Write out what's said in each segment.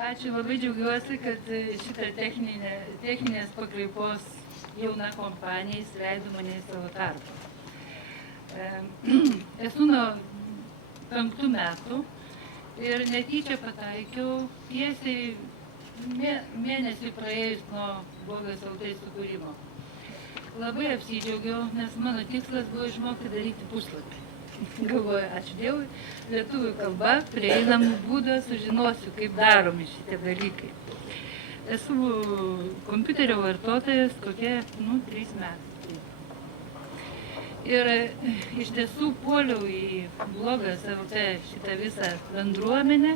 Ačiū, labai džiaugiuosi, kad šitą techninės pakraipos jauna kompanija įsileido mane į savo tarpą. Esu nuo 5 metų ir netyčia pataikiau tiesiai mėnesį praėjus nuo Blogas LT sukūrimo. Labai apsidžiaugiau, nes mano tikslas buvo išmokti daryti puslapį. Galvoju, ačiū Dievui, lietuvių kalba, prieinamų būdą sužinosiu, kaip daromi šitie dalykai. Esu kompiuterio vartotojas kokie, 3 metai. Ir iš tiesų puoliau į Blogas LT šitą visą bendruomenę,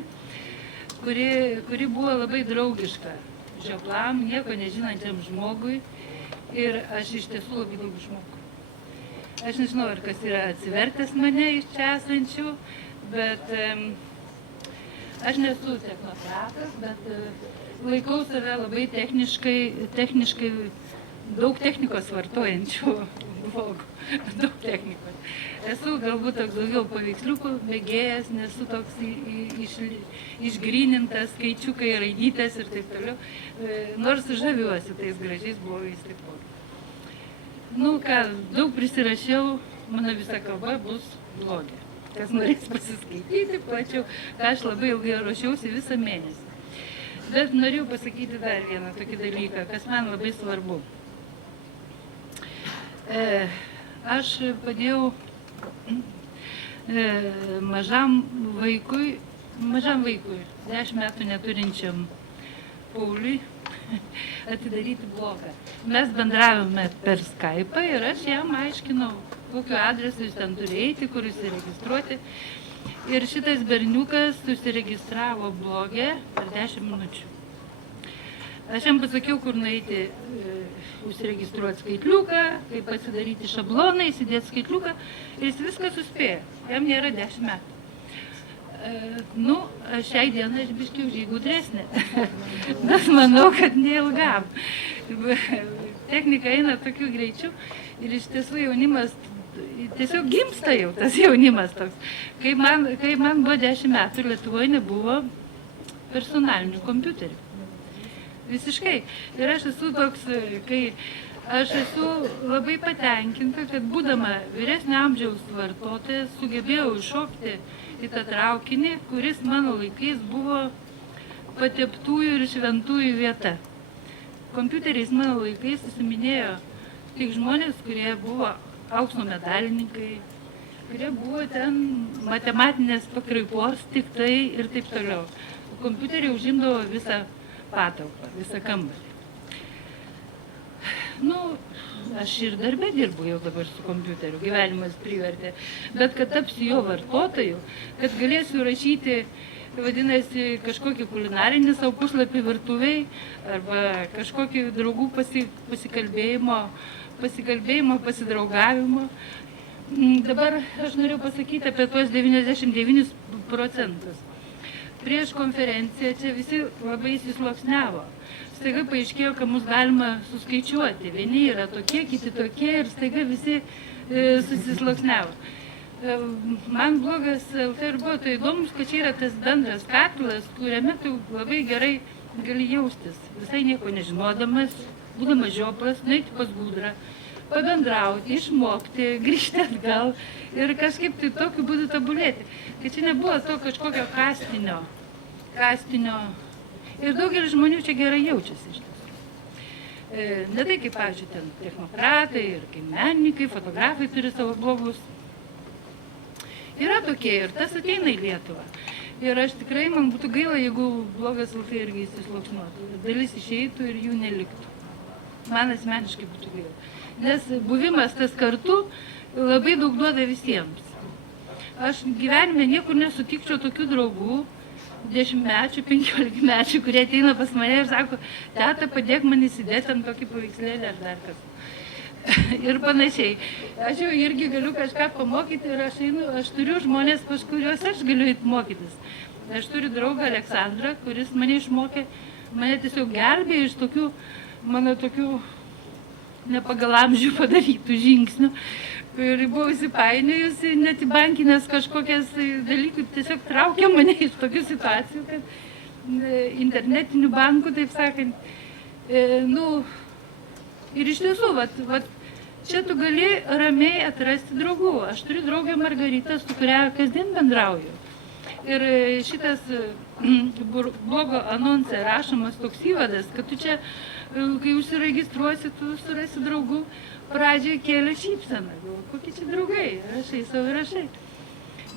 kuri buvo labai draugiška žioplam, nieko nežinančiam žmogui. Ir aš iš tiesų labai daug išmokau. Aš nežinau, ar kas yra atsivertęs mane iš čia esančių, bet aš nesu technokratas, bet laikau save labai techniškai daug technikos vartojančių blogų, daug technikos. Esu galbūt toks daugiau paveiksliukų mėgėjas, nesu toks išgrynintas, skaičiukai, raidytės ir taip toliau, nors žaviuosi tais gražiais blogais taip pat. Daug prisirašiau, mano visa kalba bus blogė. Kas norės pasiskaityti plačiau, ką aš labai ilgai ruošiausi visą mėnesį. Bet norėjau pasakyti dar vieną tokį dalyką, kas man labai svarbu. Aš padėjau mažam vaikui, 10 metų neturinčiam Pauliui, atidaryti blogą. Mes bendravome per Skype'ą ir aš jam aiškinau, kokiu adresu jis ten turi eiti, kur įsiregistruoti. Ir šitas berniukas susiregistravo blogę per 10 minučių. Aš jam pasakiau, kur nueiti užsiregistruoti skaitliuką, kaip pasidaryti šabloną, įsidėti skaitliuką ir jis viską suspėjo. Jam nėra 10 metų. Šiai dienai aš biškiau gudresnė, nes manau, kad neilgam. Technika eina tokiu greičiu ir iš tiesų jaunimas, tiesiog gimsta jau tas jaunimas toks. Kai man buvo 10 metų, Lietuvoje nebuvo personalinių kompiuterių. Visiškai. Ir aš esu toks, aš esu labai patenkinta, kad būdama vyresnio amžiaus vartotojas sugebėjau iššokti į tą traukinį, kuris mano laikais buvo pateptųjų ir šventųjų vieta. Kompiuteriais mano laikais susiminėjo tik žmonės, kurie buvo aukso medalininkai, kurie buvo ten matematinės pakraipos tik tai ir taip toliau. Kompiuteriai užimdavo visą patalpą, visą kambarį. Aš ir darbę dirbu jau dabar su kompiuteriu, gyvenimas privertė, bet kad tapsiu jo vartotoju, kad galėsiu rašyti, vadinasi, kažkokį kulinarinį savo puslapį virtuviai arba kažkokį draugų pasikalbėjimo, pasidraugavimo. Dabar aš noriu pasakyti apie tuos 99%. Prieš konferenciją čia visi labai įsisluoksniavo. Staiga paaiškėjo, kad mus galima suskaičiuoti. Vieni yra tokie, kiti tokie ir staiga visi susisluoksniavo. Man Blogas LT ir buvo tai įdomus, kad čia yra tas bendras katilas, kuriame tu labai gerai gali jaustis. Visai nieko nežinodamas, būdamas žioplas, nueiti pas Gudrą, pabendrauti, išmokti, grįžti atgal ir kažkaip tai tokiu būdu tobulėti. Kad čia nebuvo to kažkokio kastinio. Ir daugelis žmonių čia gerai jaučiasi iš tiesų. Ne tai kaip, pavyzdžiui, ten technokratai ir kaip menininkai, fotografai turi savo blogus. Yra tokie ir tas ateina į Lietuvą. Ir aš tikrai, man būtų gaila, jeigu Blogas LT irgi įsisluoksniuotų. Dalis išeitų ir jų neliktų. Man asmeniškai būtų gaila. Nes buvimas tas kartu labai daug duoda visiems. Aš gyvenime niekur nesutikčiau tokių draugų, 10-mečių, 15-mečių, kurie ateina pas mane ir sako, teta, padėk man įsidėti ant tokį paveikslėlį ar dar kas. Ir panašiai. Aš jau irgi galiu kažką pamokyti ir aš turiu žmonės, pas kuriuos aš galiu mokytis. Aš turiu draugą Aleksandrą, kuris mane išmokė, mane tiesiog gelbėjo iš tokių, mano tokių nepagal amžių padarytų žingsnių, ir buvau įsipainiojusi net į bankinės kažkokias dalykų, tiesiog traukė mane iš tokių situacijų, kad internetinių bankų, taip sakant. Nu, ir iš tiesų, čia tu gali ramiai atrasti draugų. Aš turiu draugę Margaritą, su kuria kasdien bendrauju. Ir šitas blogo anonse rašomas toks įvadas, kad tu čia, kai užsiregistruosi, tu surasi draugų, pradžioje kėlė šypseną. Kokie čia draugai, rašai savo rašai.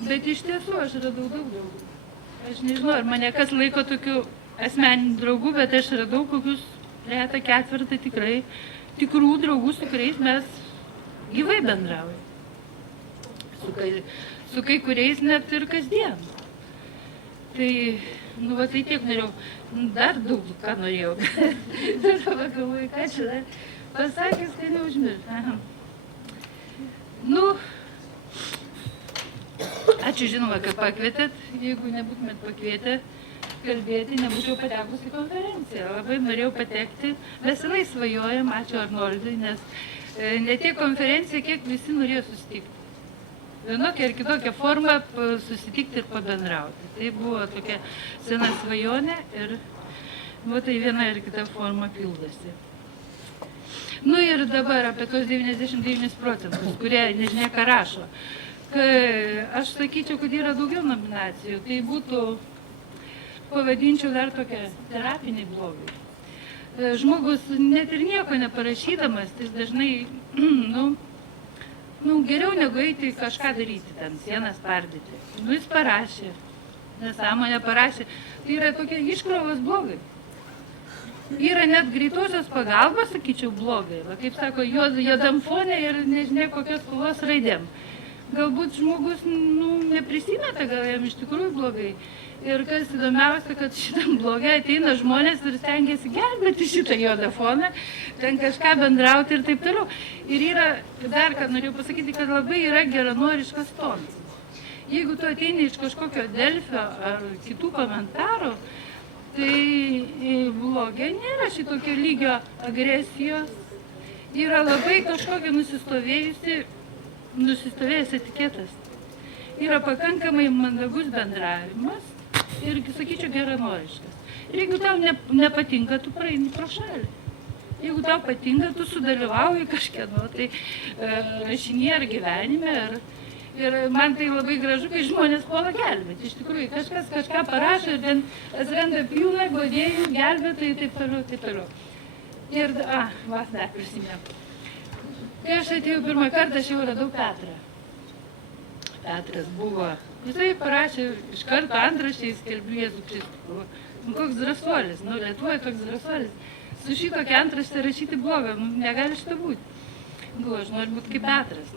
Bet iš tiesų aš radau daug draugų. Aš nežinau, ar mane kas laiko tokių asmeninių draugų, bet aš radau kokius 3/4 tikrai tikrų draugų, su kuriais mes gyvai bendraujame. Su kai kuriais net ir kasdien. Tai, tai tiek norėjau, dar daug ką norėjau. Dar pagalvoju, ką čia dar pasakęs, tai neužmiršau. Ačiū žinoma, kad pakvietėt. Jeigu nebūtumėt pakvietę kalbėti, nebūčiau patekus į konferenciją. Labai norėjau patekti. Veselai svajojam, ačiū Arnoldui, nes ne tiek konferencija, kiek visi norėjo susitikti. Vienokia ir kitokia forma susitikti ir pabendrauti. Tai buvo tokia sena svajonė ir tai viena ir kita forma pildosi. Ir dabar apie tos 99%, kurie nežinia ką rašo. Aš sakyčiau, kad yra daugiau nominacijų. Tai būtų, pavadinčiau dar tokia terapiniai blogai. Žmogus net ir nieko neparašydamas, tai dažnai, geriau negu eiti kažką daryti, ten sienas pardyti. Jis parašė, nesąmonę parašė. Tai yra tokie iškrovos blogai. Yra net greitosios pagalbos, sakyčiau, blogai. Kaip sako, juodam fone ir nežinia kokios spalvos raidėm. Galbūt žmogus neprisimeta, gal jam iš tikrųjų blogai. Ir kas įdomiausia, kad šitam blogai ateina žmonės ir stengiasi gelbėti šitą juodą foną, ten kažką bendrauti ir taip toliau. Ir yra, dar ką norėjau pasakyti, kad labai yra geranoriškas tonas. Jeigu tu ateini iš kažkokio Delfio ar kitų komentarų, tai blogė nėra šitokio lygio agresijos. Yra labai kažkokia nusistovėjęs etiketas. Yra pakankamai mandagus bendravimas ir, sakyčiau, geranoriškas. Ir jeigu tau nepatinka, tu praeini pro šalį. Jeigu tau patinka, tu sudalyvauji kažkieno, tai rašinėje ar gyvenime. Ir man tai labai gražu, kai žmonės puola gelbėti. Iš tikrųjų, kažkas kažką parašo ir ten atsiranda pilna godėjų, gelbėtojų ir taip toliau, taip toliau. Ir, dar prisimenu. Kai aš atėjau pirmą kartą, aš jau radau Petrą. Petras buvo, jisai parašė iš karto antraščiais skelbiu Jėzų Kristų. Koks drąsuolis, Lietuvoje toks drąsuolis. Su šitokia antraštė rašyti blogą, negali šitą būti. Aš noriu būti kaip Petras.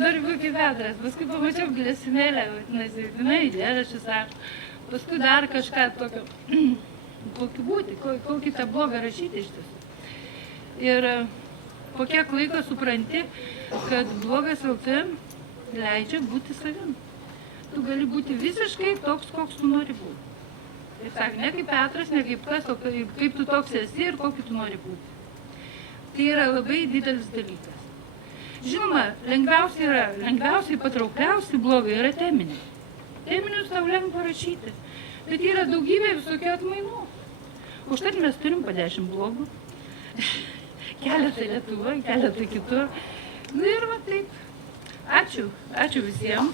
Noriu būti kaip Petras. Paskui pamačiau Glesimėlę, jinai eilėraščius rašo. Paskui dar kažką tokio, kokį būti, kokį tą blogą rašyti iš tiesų. Ir po kiek laiko supranti, kad blogas LT leidžia būti savim. Tu gali būti visiškai toks, koks tu nori būti. Taip sakė, ne kaip Petras, ne kaip kas, o kaip tu toks esi ir kokį tu nori būti. Tai yra labai didelis dalykas. Žinoma, lengviausiai patraukliausiai blogai yra teminiai. Teminius tau lengva rašyti, bet yra daugybė visokių atmainų. Užtat mes turim po 10 blogų. Keletą Lietuvoje, keletą kitur. Ir taip. Ačiū visiems.